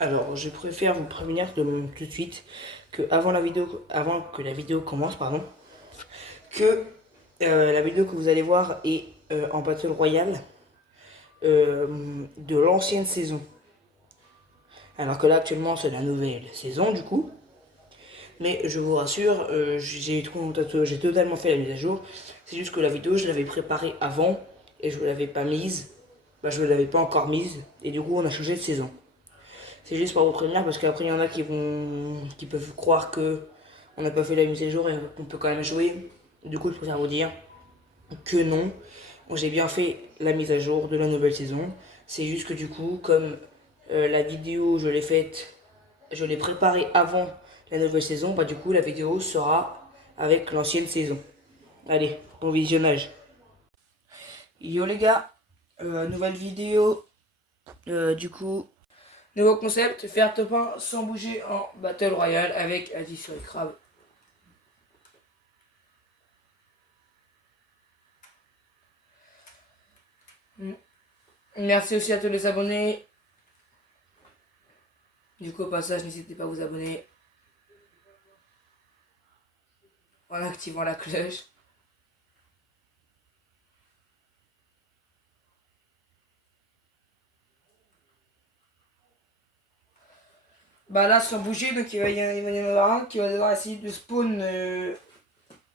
Alors, je préfère vous prévenir tout de suite que avant que la vidéo commence, pardon, que la vidéo que vous allez voir est en Battle Royale de l'ancienne saison. Alors que là, actuellement, c'est la nouvelle saison, du coup. Mais je vous rassure, j'ai totalement fait la mise à jour. C'est juste que la vidéo, je l'avais préparée avant et je ne l'avais pas mise. Bah, je ne l'avais pas encore mise. Et du coup, on a changé de saison. C'est juste pour vous prévenir parce qu'après il y en a qui peuvent croire que on n'a pas fait la mise à jour et qu'on peut quand même jouer. Du coup, je préfère vous dire que non. J'ai bien fait la mise à jour de la nouvelle saison. C'est juste que du coup, comme la vidéo je l'ai préparée avant la nouvelle saison, bah du coup la vidéo sera avec l'ancienne saison. Allez, bon visionnage. Yo les gars, nouvelle vidéo. Du coup, nouveau concept, faire top 1 sans bouger en Battle Royale avec Adi sur les crabes. Merci aussi à tous les abonnés. Du coup, au passage, n'hésitez pas à vous abonner en activant la cloche. Bah là, sans bouger, donc il va y en avoir un qui va devoir essayer de spawn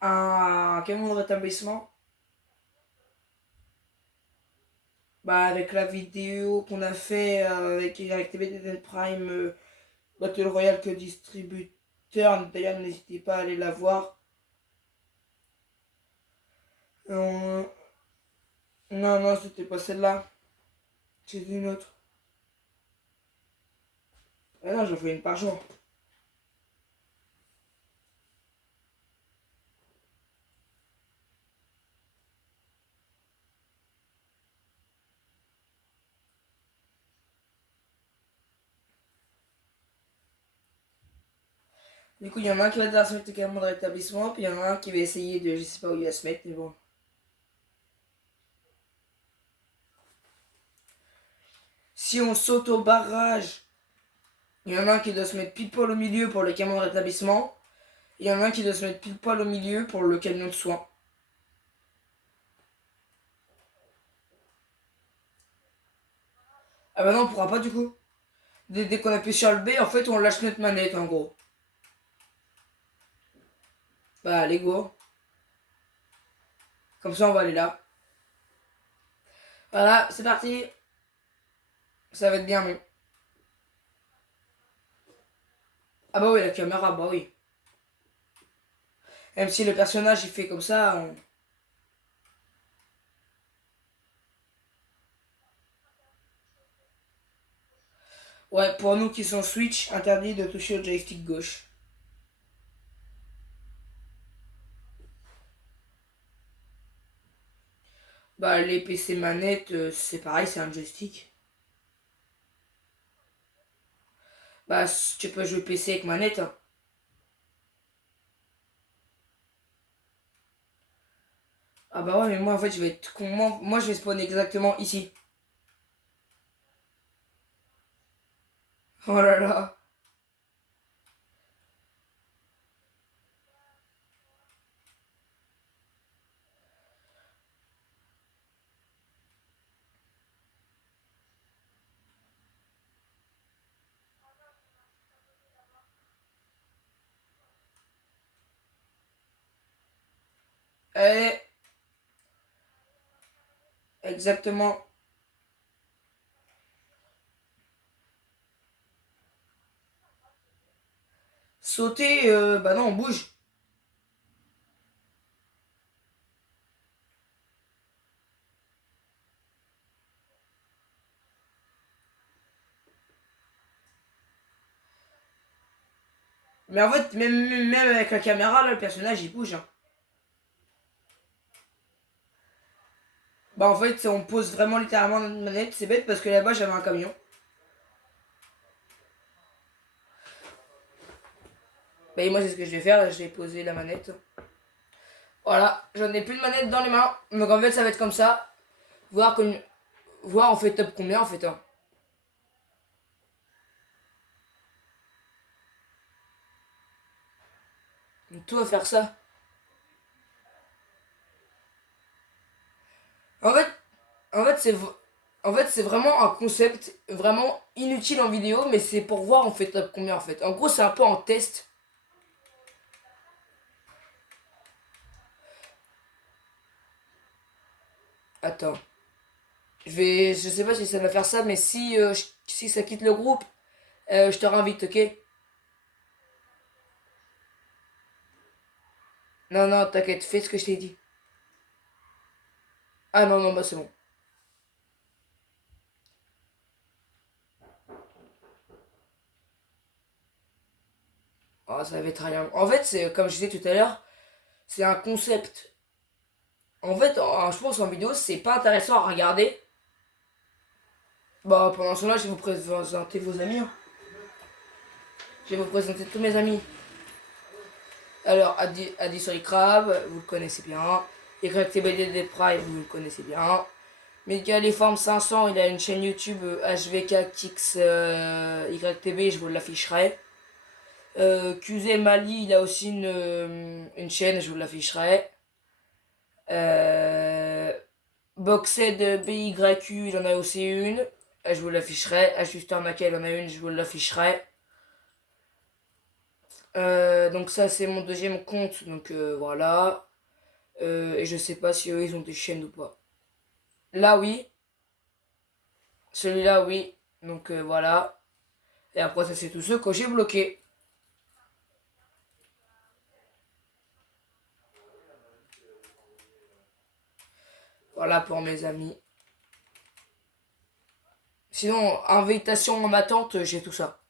un camion de rétablissement. Bah avec la vidéo qu'on a fait avec Activated Prime Battle Royale que distributeur, d'ailleurs n'hésitez pas à aller la voir. Non, non, c'était pas celle-là. C'était une autre. Ah non, j'en fais une par jour. Du coup, il y en a un qui va devoir se mettre carrément de rétablissement, puis il y en a un qui va essayer de, je sais pas où il va se mettre, mais bon. Si on saute au barrage, il y en a un qui doit se mettre pile poil au milieu pour le camion de rétablissement, et il y en a un qui doit se mettre pile poil au milieu pour le camion de soins. Ah bah non, on pourra pas du coup. Dès qu'on appuie sur le B, en fait, on lâche notre manette en gros. Bah, allez, go. Comme ça, on va aller là. Voilà, c'est parti. Ça va être bien, non? Ah bah oui, la caméra, bah oui. Même si le personnage il fait comme ça, ouais, pour nous qui sont Switch, interdit de toucher au joystick gauche. Bah les PC manettes, c'est pareil, c'est un joystick. Bah tu peux jouer PC avec manette, hein. Ah bah ouais, mais moi en fait je vais être con. Moi je vais spawn exactement ici. Oh là là. Allez, exactement. Sauter, bah non, on bouge. Mais en fait, même avec la caméra, là, le personnage il bouge, hein. Bah en fait, on pose vraiment littéralement notre manette. C'est bête parce que là-bas j'avais un camion. Bah et moi c'est ce que je vais faire, là, je vais poser la manette. Voilà, j'en ai plus de manette dans les mains. Donc en fait ça va être comme ça. Voir, voir on fait top combien en fait, hein. Toi faire ça. En fait, en fait, en fait, c'est vraiment un concept vraiment inutile en vidéo, mais c'est pour voir on fait top combien en fait. En gros, c'est un peu en test. Attends. Je sais pas si ça va faire ça, mais si, si ça quitte le groupe, je te réinvite, ok? Non, non, t'inquiète, fais ce que je t'ai dit. Ah non, non, bah c'est bon. Ah, ça va être rien. En fait, c'est comme je disais tout à l'heure, c'est un concept. En fait, je pense en vidéo, c'est pas intéressant à regarder. Bah, pendant ce temps-là, je vais vous présenter vos amis, hein. Je vais vous présenter tous mes amis. Alors, Adi sur Crab, vous le connaissez bien. YTBD des Prime, vous le connaissez bien. Miguel Forme 500, il a une chaîne YouTube HVKX YTB, je vous l'afficherai. QZ Mali, il a aussi une chaîne, je vous l'afficherai. Euh, Boxed BYQ, il en a aussi une, je vous l'afficherai. Ajuster Naka, il en a une, je vous l'afficherai. Donc ça c'est mon deuxième compte, donc voilà. Et je sais pas si eux ils ont des chaînes ou pas. Là oui, celui-là oui, donc voilà. Et après ça c'est tous ceux que j'ai bloqués. Voilà pour mes amis. Sinon, invitation en attente, j'ai tout ça.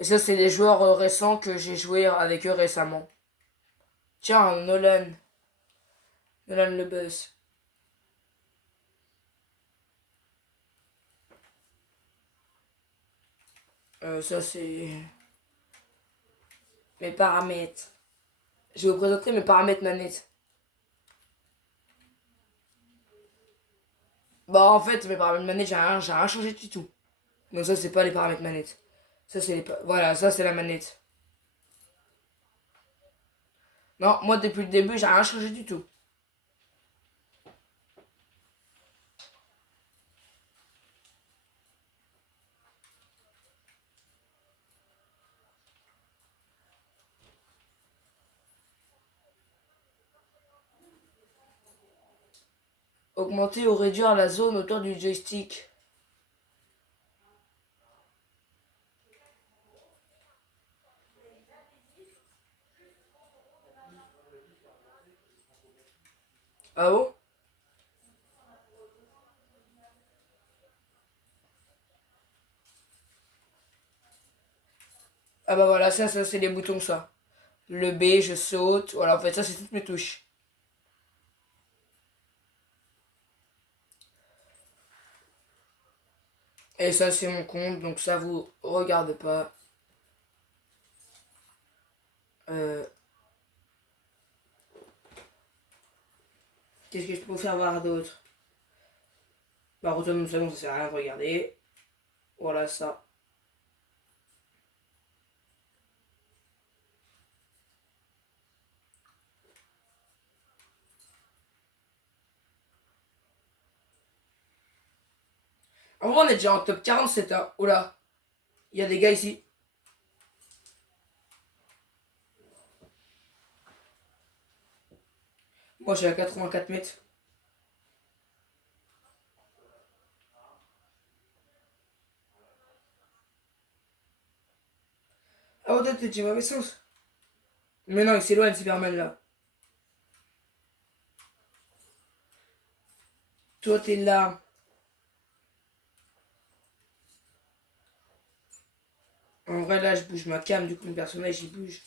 Et ça c'est les joueurs récents que j'ai joué avec eux récemment. Tiens, Nolan le buzz. Ça c'est mes paramètres. Je vais vous présenter mes paramètres manette. Bah en fait mes paramètres manette j'ai rien changé du tout. Donc ça c'est pas les paramètres manette. Ça c'est voilà, ça c'est la manette. Non, moi depuis le début j'ai rien changé du tout. Augmenter ou réduire la zone autour du joystick. Ah bon? Ah bah voilà, ça c'est les boutons ça. Le B, je saute. Voilà, en fait ça c'est toutes mes touches. Et ça c'est mon compte, donc ça vous regarde pas. Euh, Qu'est-ce que je peux vous faire voir d'autre? Bah retourne une seconde, ça sert à rien de regarder. Voilà ça. En vrai on est déjà en top 47 hein. Oula. Il y a des gars ici. Moi je suis à 84 mètres. Ah ouais, t'es du mauvais sens. Mais non, il s'éloigne Superman là. Toi t'es là. En vrai là je bouge ma cam, du coup mon personnage il bouge.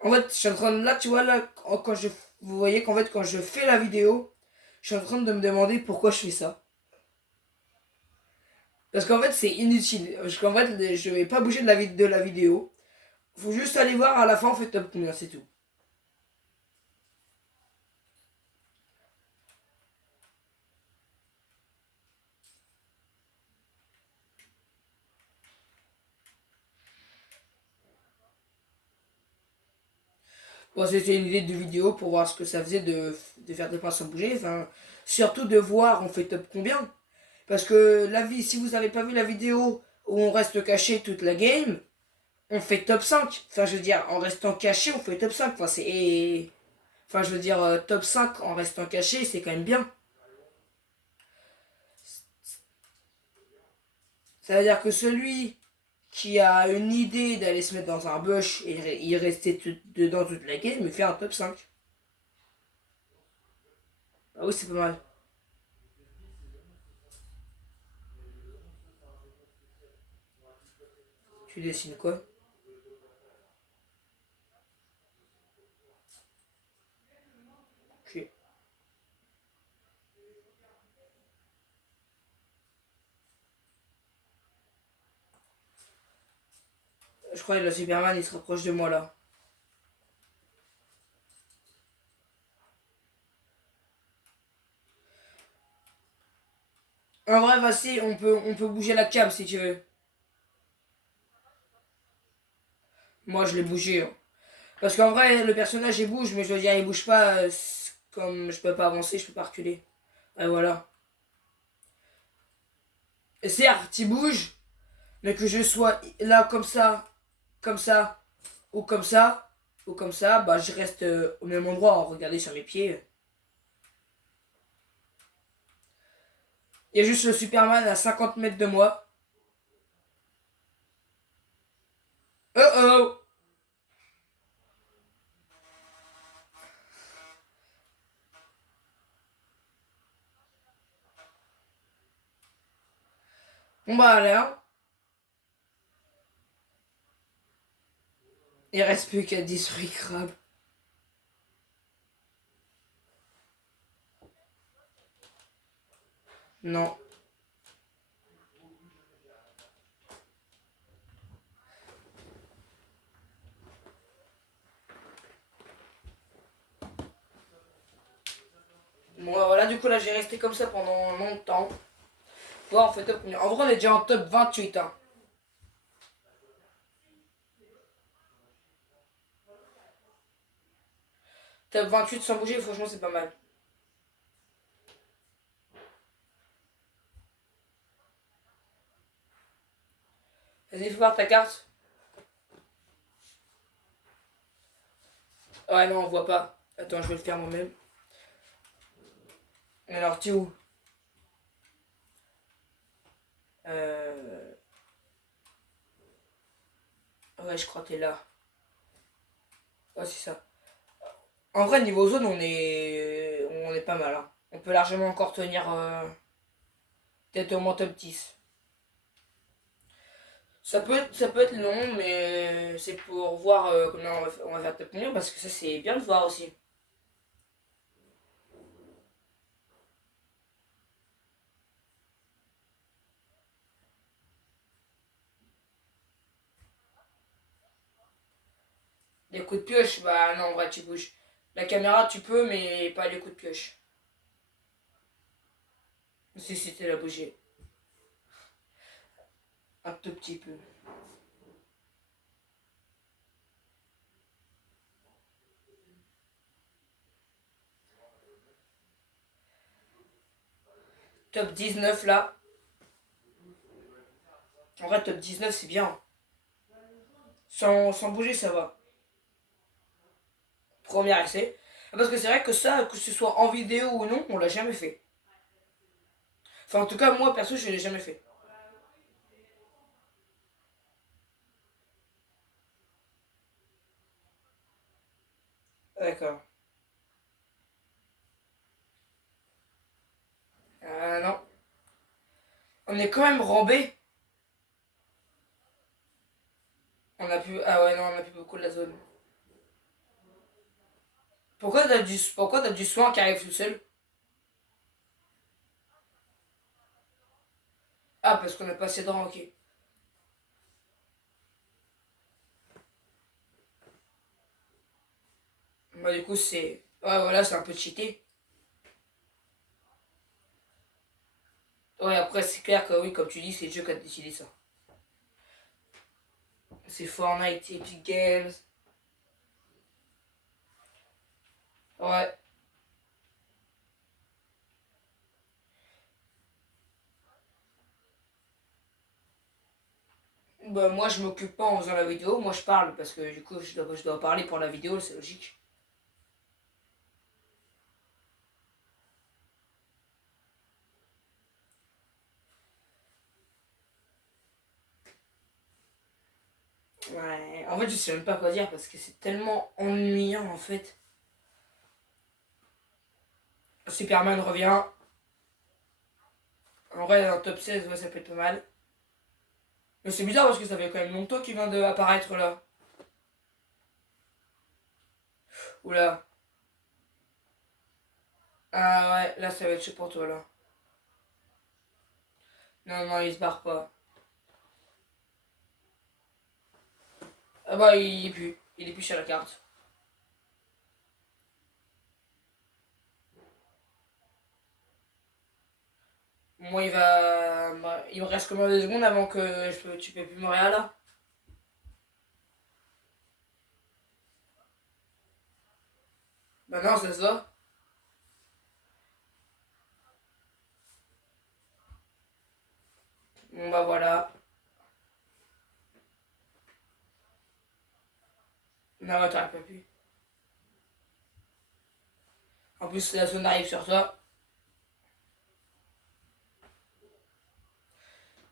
En fait, je suis en train de. Là, tu vois, là, quand je. Vous voyez qu'en fait, quand je fais la vidéo, je suis en train de me demander pourquoi je fais ça. Parce qu'en fait, c'est inutile. Parce qu'en fait, je vais pas bouger de la vidéo. Faut juste aller voir à la fin, en fait, top combien, c'est tout. Bon, c'était une idée de vidéo pour voir ce que ça faisait de faire des points sans bouger. Enfin, surtout de voir on fait top combien. Parce que la vie, si vous n'avez pas vu la vidéo où on reste caché toute la game, on fait top 5. Enfin, je veux dire, en restant caché, on fait top 5. Enfin, c'est... Enfin, je veux dire, top 5 en restant caché, c'est quand même bien. Ça veut dire que celui qui a une idée d'aller se mettre dans un bush et y rester dedans toute la game, il fait un top 5. Ah oui, c'est pas mal. Tu dessines quoi? Ok. Je crois que le Superman, il se rapproche de moi là. En vrai, vas-y, on peut bouger la cam si tu veux. Moi, je l'ai bougé, hein. Parce qu'en vrai, le personnage, il bouge, mais je veux dire, il bouge pas comme je peux pas avancer, je peux pas reculer. Et voilà. Et certes, il bouge, mais que je sois là comme ça, ou comme ça, ou comme ça, bah je reste au même endroit, en regarder sur mes pieds. Il y a juste le Superman à 50 mètres de moi. Oh oh. Bon bah là, il reste plus qu'à détruire Crabe. Non. Bon bah, voilà, du coup là j'ai resté comme ça pendant longtemps. Voir en fait top combien. En vrai on est déjà en top 28 hein. Top 28 sans bouger, franchement c'est pas mal. Vas-y, fais voir ta carte. Ouais non on voit pas. Attends, je vais le faire moi-même. Alors t'es où? Euh... Ouais, je crois que t'es là. Ouais, c'est ça. En vrai, niveau zone, on est pas mal, hein. On peut largement encore tenir peut-être au moins top 10. Ça peut être long, mais c'est pour voir comment on va faire top combien, parce que ça, c'est bien de voir aussi. Les coups de pioche, bah non, en vrai, tu bouges. La caméra, tu peux, mais pas les coups de pioche. Si c'était la bouger. Un tout petit peu. Top 19 là. En vrai, top 19, c'est bien. Sans bouger, ça va. Premier essai. Parce que c'est vrai que ça, que ce soit en vidéo ou non, on l'a jamais fait. Enfin, en tout cas, moi, perso, je l'ai jamais fait. D'accord. Non. On est quand même rambé. On a plus... Ah ouais, non, on a plus beaucoup de la zone. Pourquoi t'as du soin qui arrive tout seul? Ah, parce qu'on a pas assez de rangs, ok. Bah, du coup, c'est... Ouais, voilà, c'est un peu cheaté. Ouais, après, c'est clair que oui, comme tu dis, c'est le jeu qui a décidé ça. C'est Fortnite, Epic Games. Ouais. Bah, moi, je m'occupe pas en faisant la vidéo. Moi, je parle parce que du coup, je dois parler pour la vidéo, c'est logique. Ouais. En fait, je sais même pas quoi dire parce que c'est tellement ennuyant en fait. Superman revient. En vrai, un top 16, ouais, ça peut être pas mal. Mais c'est bizarre parce que ça fait quand même longtemps qu'il vient d'apparaître là. Oula. Ah ouais, là, ça va être chaud pour toi là. Non, non, il se barre pas. Ah bah, il est plus. Il est plus sur la carte. Moi, il va. Il me reste combien de secondes avant que tu peux plus mourir là? Bah non, ça se voit. Bon bah voilà. Non, ouais, t'aurais pas pu. En plus, la zone arrive sur toi.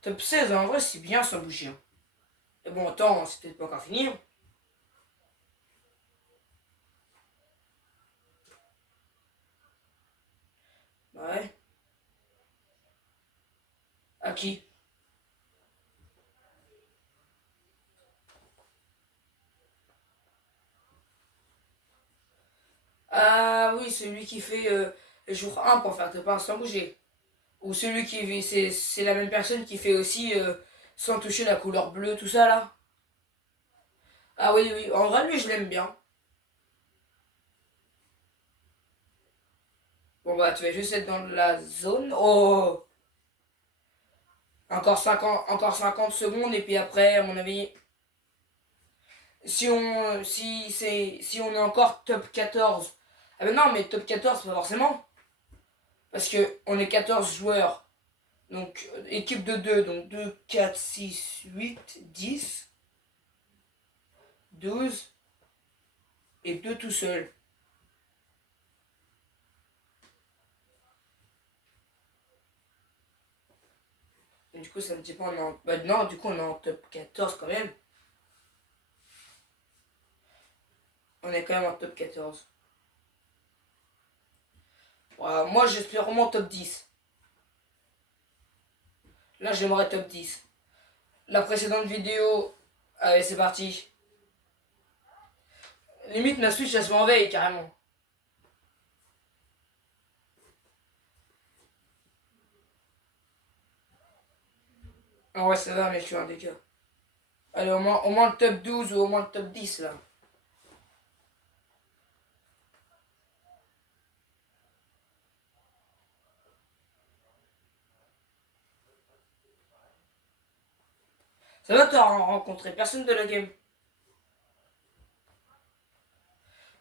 Top 16, en vrai, c'est bien sans bouger, hein. Et bon, attends, c'est peut-être pas encore fini, hein. Bah ouais. À qui? Ah oui, celui qui fait jour 1 pour faire top 1 sans bouger. Ou celui qui fait. C'est la même personne qui fait aussi sans toucher la couleur bleue, tout ça là. Ah oui, oui. En vrai, lui, je l'aime bien. Bon bah, tu vas juste être dans la zone. Oh! Encore 50 secondes et puis après, à mon avis, si on est encore top 14. Ah ben non, mais top 14 pas forcément. Parce que on est 14 joueurs. Donc équipe de 2 donc 2 4 6 8 10 12 et 2 tout seul. Et du coup, ça me dit pas on est en. Bah non, du coup, on est en top 14 quand même. On est quand même en top 14. Voilà, moi, j'espère vraiment top 10. Là, j'aimerais top 10. La précédente vidéo. Allez, c'est parti. Limite, ma Switch, elle se met en veille carrément. Ah ouais, ça va, mais je suis un des cas. Allez, au moins le top 12 ou au moins le top 10 là. Ça va, t'as rencontré personne de la game?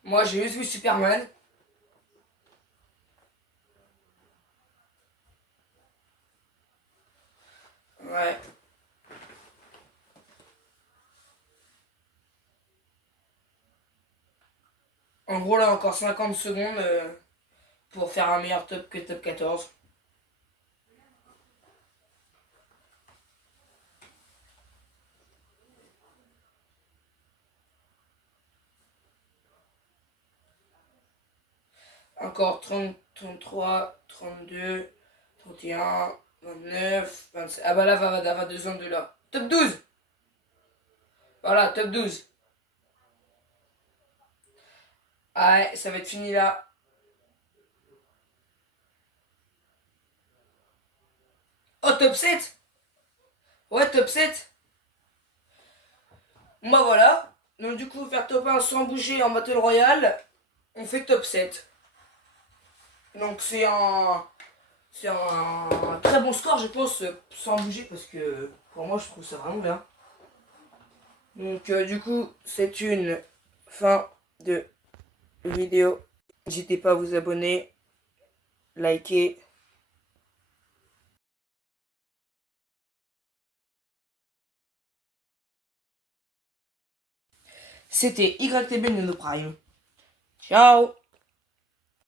Moi, j'ai juste vu Superman. Ouais. En gros, là, encore 50 secondes pour faire un meilleur top que top 14. Encore 30, 33, 32, 31, 29, 27. Ah bah là, va 2 secondes de là. Top 12. Voilà, top 12. Ah ouais, ça va être fini là. Oh, top 7. Ouais, top 7. Bon bah voilà. Donc du coup, faire top 1 sans bouger en Battle Royale, on fait top 7. Donc c'est un très bon score, je pense, sans bouger, parce que pour moi, je trouve ça vraiment bien. Donc du coup, c'est une fin de vidéo. N'hésitez pas à vous abonner, liker. C'était YTB Nano Prime. Ciao!